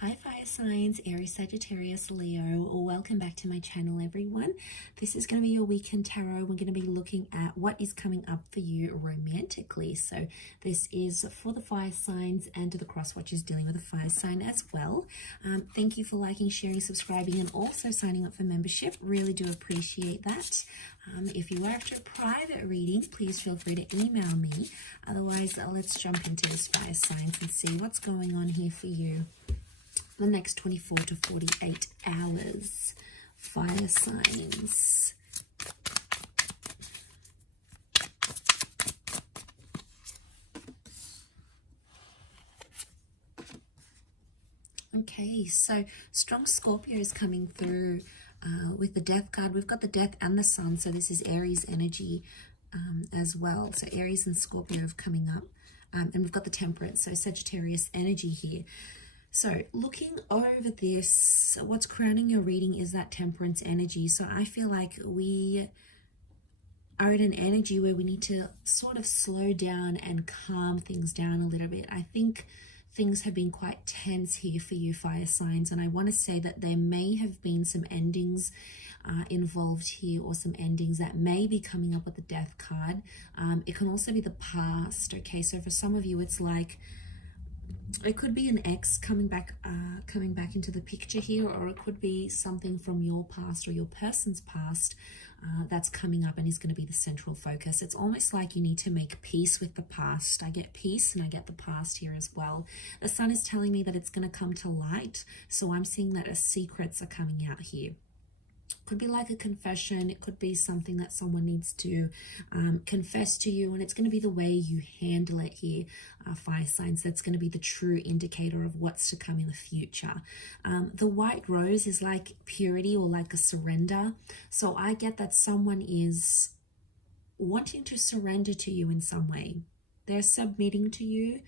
Hi fire signs, Aries, Sagittarius, Leo. Welcome back to my channel, everyone. This is going to be your weekend tarot. We're going to be looking at what is coming up for you romantically. So this is for the fire signs and the cross watchers dealing with a fire sign as well. Thank you for liking, sharing, subscribing, and also signing up for membership. Really do appreciate that. If you are after a private reading, please feel free to email me. Otherwise, let's jump into this fire signs and see what's going on here for you the next 24 to 48 hours. Fire signs. Okay, so strong Scorpio is coming through with the death card. We've got the death and the sun, so this is Aries energy as well. So Aries and Scorpio are coming up. And we've got the temperance, so Sagittarius energy here. So looking over this, what's crowning your reading is that temperance energy. So I feel like we are in an energy where we need to sort of slow down and calm things down a little bit. I think things have been quite tense here for you fire signs, and I want to say that there may have been some endings involved here, or some endings that may be coming up with the death card. It can also be the past. Okay, so for some of you it's like it could be an ex coming back into the picture here, or it could be something from your past or your person's past that's coming up and is going to be the central focus. It's almost like you need to make peace with the past. I get peace and I get the past here as well. The sun is telling me that it's going to come to light, so I'm seeing that secrets are coming out here. Could be like a confession. It could be something that someone needs to confess to you, and it's going to be the way you handle it here, fire signs. That's going to be the true indicator of what's to come in the future. The white rose is like purity or like a surrender. So I get that someone is wanting to surrender to you in some way. They're submitting to you,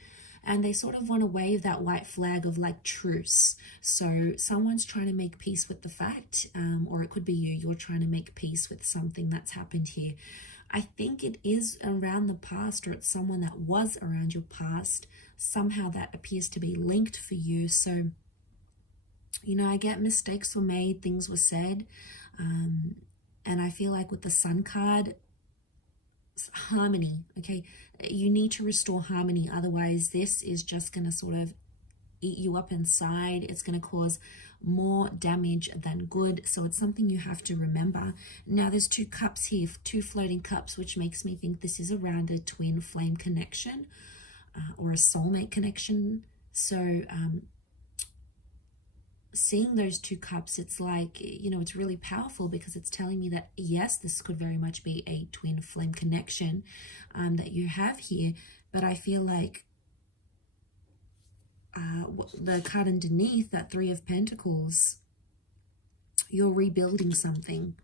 and they sort of want to wave that white flag of like truce. So someone's trying to make peace with the fact, or it could be you're trying to make peace with something that's happened here. I think it is around the past, or it's someone that was around your past. Somehow that appears to be linked for you. So, you know, I get mistakes were made, things were said. And I feel like with the sun card, harmony. Okay, you need to restore harmony, otherwise this is just going to sort of eat you up inside. It's going to cause more damage than good, so it's something you have to remember. Now there's two cups here, two floating cups, which makes me think this is around a twin flame connection or a soulmate connection. So seeing those two cups, it's like, you know, it's really powerful because it's telling me that yes, this could very much be a twin flame connection that you have here. But I feel like the card underneath, that Three of Pentacles, you're rebuilding something.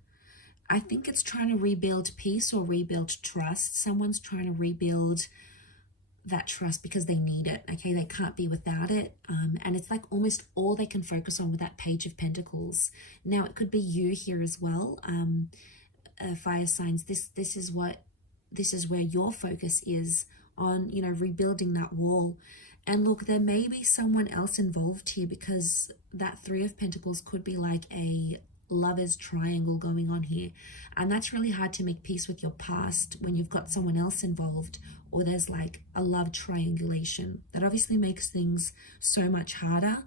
I think it's trying to rebuild peace or rebuild trust. Someone's trying to rebuild that trust because they need it. Okay, they can't be without it, and it's like almost all they can focus on with that Page of Pentacles. Now it could be you here as well, fire signs. This is where your focus is on, you know, rebuilding that wall. And look, there may be someone else involved here, because that Three of Pentacles could be like a lover's triangle going on here, and that's really hard to make peace with your past when you've got someone else involved, or there's like a love triangulation. That obviously makes things so much harder.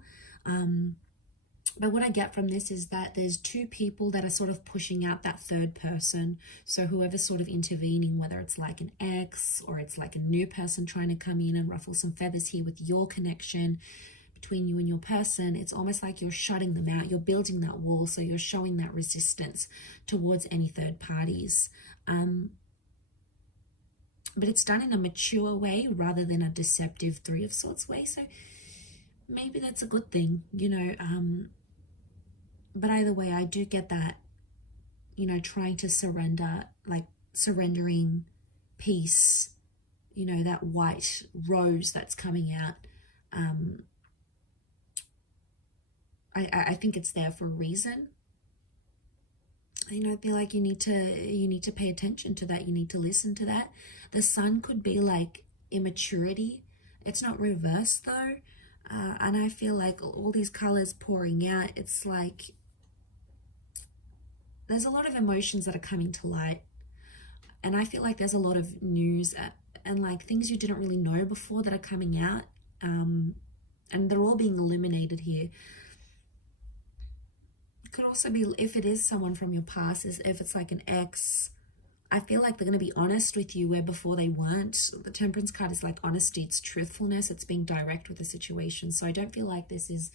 But what I get from this is that there's two people that are sort of pushing out that third person. So whoever's sort of intervening, whether it's like an ex or it's like a new person trying to come in and ruffle some feathers here with your connection between you and your person, it's almost like you're shutting them out. You're building that wall, so you're showing that resistance towards any third parties. But it's done in a mature way rather than a deceptive Three of Swords way. So maybe that's a good thing, you know. But either way, I do get that, you know, trying to surrender, like surrendering peace, you know, that white rose that's coming out. I think it's there for a reason. You know, I feel like you need to pay attention to that. You need to listen to that. The sun could be like immaturity. It's not reversed though. And I feel like all these colors pouring out, it's like there's a lot of emotions that are coming to light. And I feel like there's a lot of news and like things you didn't really know before that are coming out. And they're all being illuminated here. It could also be, if it is someone from your past, is if it's like an ex, I feel like they're going to be honest with you where before they weren't. The Temperance card is like honesty, it's truthfulness, it's being direct with the situation. So I don't feel like this is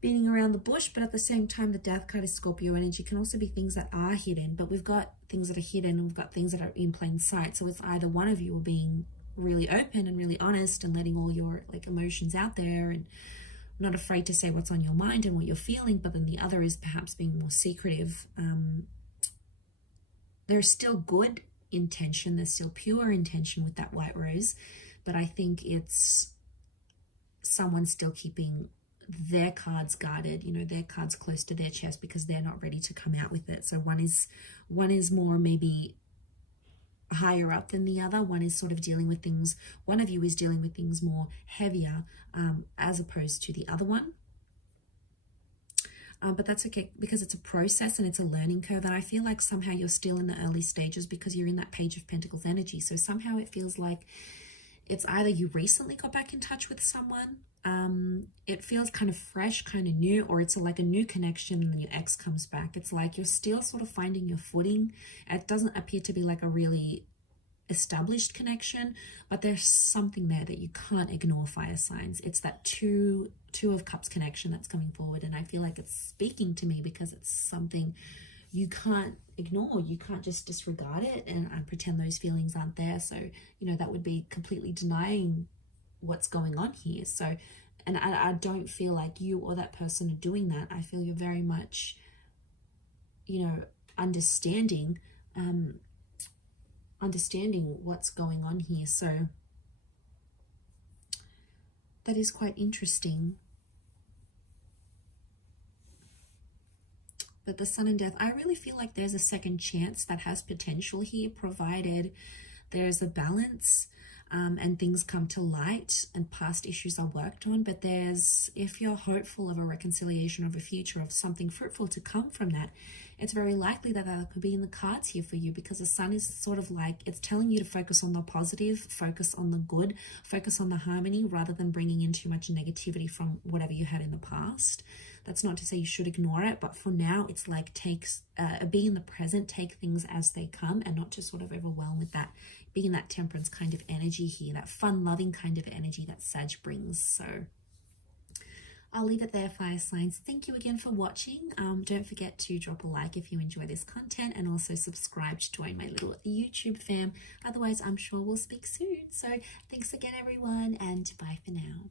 beating around the bush, but at the same time, the Death card is Scorpio energy. Can also be things that are hidden, but we've got things that are hidden and we've got things that are in plain sight. So it's either one of you are being really open and really honest and letting all your like emotions out there and not afraid to say what's on your mind and what you're feeling, but then the other is perhaps being more secretive. There's still good intention, there's still pure intention with that white rose, but I think it's someone still keeping their cards guarded, you know, their cards close to their chest because they're not ready to come out with it. So one is more maybe higher up than the other. One is sort of dealing with things, one of you is dealing with things more heavier as opposed to the other one. But that's okay because it's a process and it's a learning curve. And I feel like somehow you're still in the early stages because you're in that Page of Pentacles energy. So somehow it feels like it's either you recently got back in touch with someone, it feels kind of fresh, kind of new, or it's like a new connection and then your ex comes back. It's like you're still sort of finding your footing. It doesn't appear to be like a really established connection, but there's something there that you can't ignore, fire signs. It's that two of cups connection that's coming forward, and I feel like it's speaking to me because it's something you can't ignore. You can't just disregard it and pretend those feelings aren't there. So you know that would be completely denying what's going on here. So and I don't feel like you or that person are doing that. I feel you're very much, you know, understanding what's going on here. So that is quite interesting. But the Sun and Death, I really feel like there's a second chance that has potential here, provided there's a balance and things come to light and past issues are worked on. But if you're hopeful of a reconciliation, of a future, of something fruitful to come from that, it's very likely that that could be in the cards here for you, because the Sun is sort of like, it's telling you to focus on the positive, focus on the good, focus on the harmony, rather than bringing in too much negativity from whatever you had in the past. That's not to say you should ignore it, but for now, it's like be in the present, take things as they come, and not to sort of overwhelm with that, being that Temperance kind of energy here, that fun, loving kind of energy that Sag brings. So I'll leave it there, fire signs. Thank you again for watching. Don't forget to drop a like if you enjoy this content, and also subscribe to join my little YouTube fam. Otherwise, I'm sure we'll speak soon. So thanks again, everyone, and bye for now.